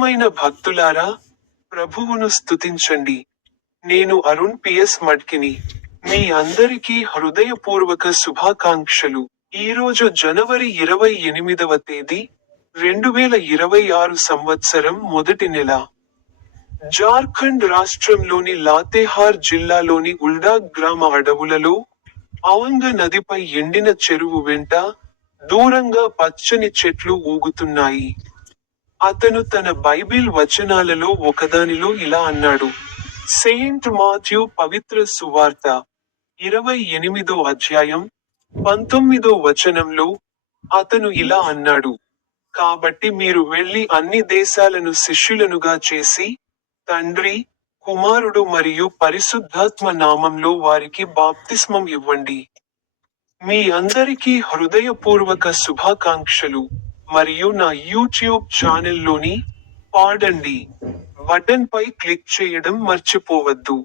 ప్రియమైన భక్తులారా, ప్రభువును స్తుతించండి. నేను అరుణ్ పిఎస్ మడ్కిని. మీ అందరికీ హృదయపూర్వక శుభాకాంక్షలు. ఈరోజు జనవరి 28వ తేదీ, 2026 సంవత్సరం మొదటి నెల. జార్ఖండ్ రాష్ట్రంలోని లాతేహార్ జిల్లాలోని ఉల్డాగ్ గ్రామ అడవులలో, ఔంగ నదిపై ఎండిన చెరువు వెంట, దూరంగా పచ్చని చెట్లు ఊగుతున్నాయి. అతను తన బైబిల్ వచనాలలో ఒకదానిలో ఇలా అన్నాడు. సెయింట్ మాథ్యూ పవిత్ర సువార్త 28వ అధ్యాయం 19వ వచనంలో, అతను ఇలా అన్నాడు. కాబట్టి మీరు వెళ్లి అన్ని దేశాలను శిష్యులనుగా చేసి, తండ్రి, కుమారుడు మరియు పరిశుద్ధాత్మ నామంలో వారికి బాప్తిస్మం ఇవ్వండి. మీ అందరికీ హృదయపూర్వక శుభాకాంక్షలు. మరియు నా యూట్యూబ్ ఛానల్లోని పాడండి బటన్ పై క్లిక్ చేయడం మర్చిపోవద్దు.